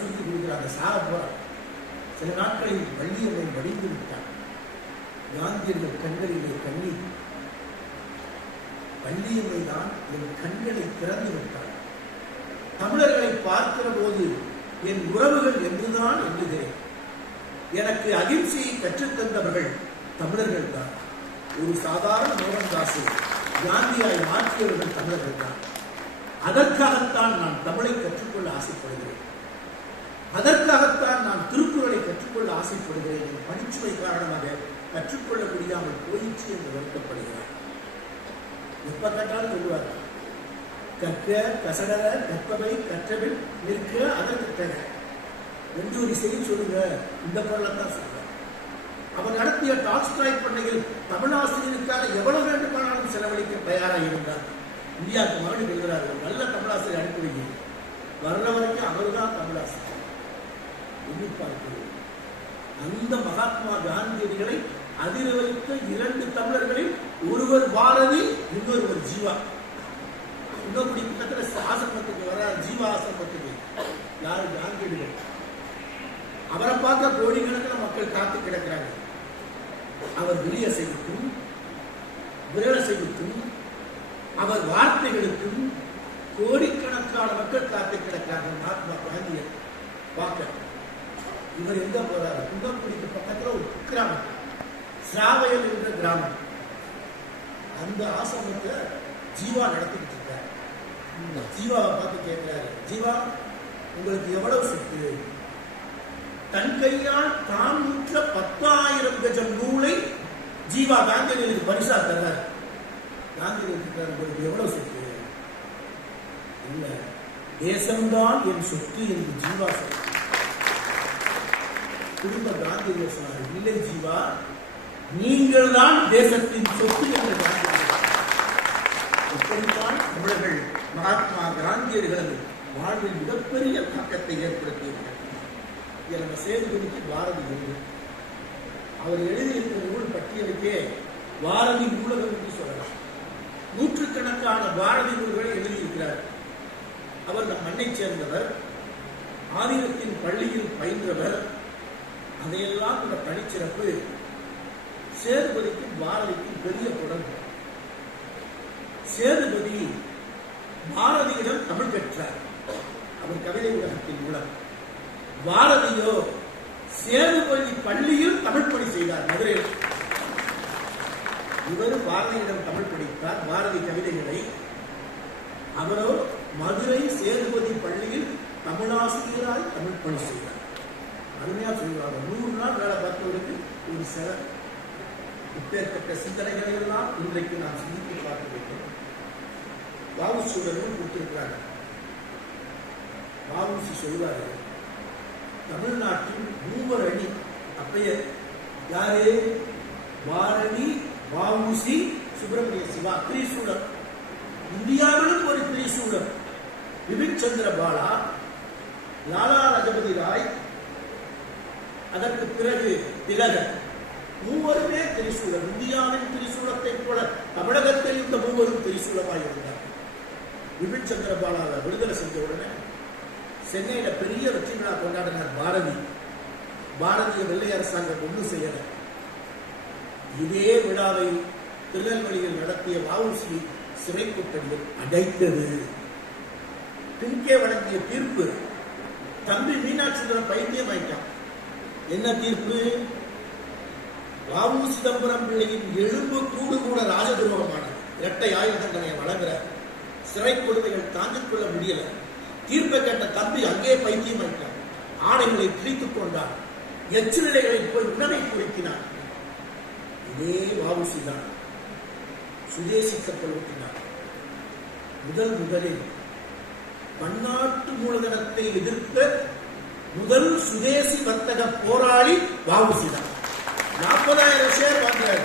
சுருக்கி கொடுக்குறாங்க, சாக போறாங்க. சில நாட்களில் வள்ளியம்மை வடிந்து விட்டார். காந்தியர்கள் கண்களிலே கண்ணீர். வள்ளியம்மை தான் என் கண்களை திறந்து விட்டார். தமிழர்களை பார்க்கிற போது என் உறவுகள் என்றுதான் எண்ணுகிறேன். எனக்கு அகிம்சையை கற்றுத்தந்தவர்கள் தமிழர்கள் தான். ஒரு சாதாரண மோகன்தாஸை காந்தியாய் மாற்றியவர்கள் தமிழர்கள் தான். அதற்காகத்தான் நான் தமிழை கற்றுக்கொள்ள ஆசைப்படுகிறேன். அதற்காகத்தான் நான் திருக்குறளை கற்றுக்கொள்ள ஆசைப்படுகிறேன். என் பணிச்சுமை காரணமாக கற்றுக்கொள்ள முடியாமல் போயிற்று என்று வருத்தப்படுகிறார். எப்ப கேட்டாலும் சொல்லுவார், கற்க கசடர கற்பவை கற்றவில் நிற்க அதற்கு என்று ஒரு செய்தி சொல்லுங்க. இந்த பொருளைத்தான் சொல்றார். அவர் நடத்திய டால்ஸ்டாய் பண்ணையில் தமிழாசிரியருக்காக எவ்வளவு வேண்டுமானாலும் செலவழிக்க தயாராக இருந்தார். இந்தியாவுக்கு மகனுக்கு எழுதுகிறார்கள், நல்ல தமிழாசிரியர் அனுப்பி வைக்கிறது. வர்ற வரைக்கும் அவர்தான் தமிழாசிரியர். எண்ணி பார்க்கிறது. அந்த மகாத்மா காந்தியடிகளை அதிர வைத்த 2 தமிழர்களில் ஒருவர் பாரதி, இன்னொருவர் ஜீவா. இன்னொரு பக்கத்தில் ஆசிரமத்துக்கு வர ஜீவா ஆசிரமத்துக்கு யாரு? காந்தியடிகள். அவரை பார்க்க கோடிக்கணக்கில் மக்கள் காத்து கிடக்கிறாங்க. அவர் வெளியசைவுக்கும் விரலசைவுக்கும் அவர் வார்த்தைகளுக்கும் கோடிக்கணக்கான மக்கள் காத்து கிடக்கிறார்கள். மகாத்மா காந்தியை பார்க்க இவர் எங்க போறாரு? குங்கக்குடிக்கு பக்கத்தில் ஒரு கிராமம், சிராவயல் என்ற கிராமம். அந்த ஆசிரமத்தை ஜீவா நடத்திக்கிட்டு இருக்காரு. ஜீவாவை பார்த்து கேட்கிறாரு, ஜீவா உங்களுக்கு எவ்வளவு சொத்து? தன் கையால் தான் 10,000 கஜம் நூலை ஜீவா காந்தியடிகளுக்கு பரிசா தர்றார். காந்தியடிகளுக்கு உங்களுக்கு எவ்வளவு சொத்து? இல்ல, தேசம்தான் என் சொத்து என்று ஜீவா சொல்றார். குடும்ப காந்தியடிகள் சொன்னார், இல்லை ஜீவா, நீங்கள் தான் தேசத்தின் சொத்து என்று காந்தியடிகள். இப்படித்தான் தமிழர்கள் மகாத்மா காந்தியடிகள் வாழ்வில் மிகப்பெரிய தாக்கத்தை ஏற்படுத்தியிருக்கிறார். நம்ம சேதுபதிக்கு பாரதி உண்டு. அவர் எழுதியிருக்கிற நூல் பட்டியலுக்கே பாரதி நூலகம் என்று சொல்லலாம். நூற்றுக்கணக்கான பாரதி நூல்களை எழுதியிருக்கிறார். அவர் நம் மண்ணை சேர்ந்தவர், ஆதினத்தின் பள்ளியில் பயின்றவர். அதையெல்லாம் இந்த தனிச்சிறப்பு. சேதுபதிக்கு பாரதிக்கு பெரிய தொடர்பு. சேதுபதி பாரதியிடம் தமிழ் கற்றார். அவர் கவிதை உலகத்தின் மூலம். பாரதியோ சேதுபதி பள்ளியில் தமிழ் பணி செய்தார் மதுரையில். இவர் பாரதியிடம் தமிழ் படித்தார், பாரதி கவிதைகளை. அவரோ மதுரை சேதுபதி பள்ளியில் தமிழாசிரியராய் தமிழ் பணி செய்தார். அருமையா சொல்லுவாங்க, 100 நாள் வேலை பார்த்தவருக்கு ஒரு சிலர். இப்பேற்பட்ட சிந்தனைகளை எல்லாம் இன்றைக்கு நாம் சிந்தித்து பார்க்க வேண்டும். வாவுசியுடன் கொடுத்திருக்கிறாங்க. வாவுசி சொல்லுவாரு, தமிழ்நாட்டில் 3 அணி. அப்பைய யாரு? பாரதி, வாவுசி, சுப்பிரமணிய சிவா. திரிசூலம். இந்தியாவிலும் ஒரு திரிசூலம். பிபின் சந்திர பாலா, லாலா லஜபதி ராய், அதற்கு பிறகு திலகர். 3 திரிசூலம். இந்தியாவின் திரிசூலத்தை போல தமிழகத்தில் இந்த 3 திரிசூலமாக இருந்தார். பிபின் சந்திர பாலாவை விடுதலை செஞ்ச உடனே சென்னையில பெரிய வெற்றி விழா கொண்டாடினார் பாரதி. பாரதிய வெள்ளை அரசாங்கம் ஒன்றும் செய்யல. இதே விழாவை திருநெல்வேலியில் நடத்திய வாவுசி சிறை கொட்டடியில் அடைத்தது. பின்கே வழங்கிய தீர்ப்பு, தம்பி மீனாட்சிபுரம் பைத்தியம் ஆயிட்டான். என்ன தீர்ப்பு? வாவு சிதம்பரம் பிள்ளையின் எலும்பு கூடு கூட ராஜதுரோகமானது. இரட்டை ஆயுள் தண்டனை வழங்குற. சிறை கொடுமைகள் தாங்கிக் கொள்ள முடியல. தீர்ப்பை கேட்ட தம்பி அங்கே பைத்தியம் ஆயிட்டான். ஆடைகளை கிழித்துக் கொண்டார். எச்சு நிலைகளை போய் உணவை குறைத்தினார். இதே வாவுசி தான் சுதேசி கப்பல் ஓட்டினார். முதலில் பன்னாட்டு மூலதனத்தை எதிர்த்த முதல் சுதேசி வர்த்தக போராளி வாவுசி தான். 40,000 ஷேர் வாங்குறாரு.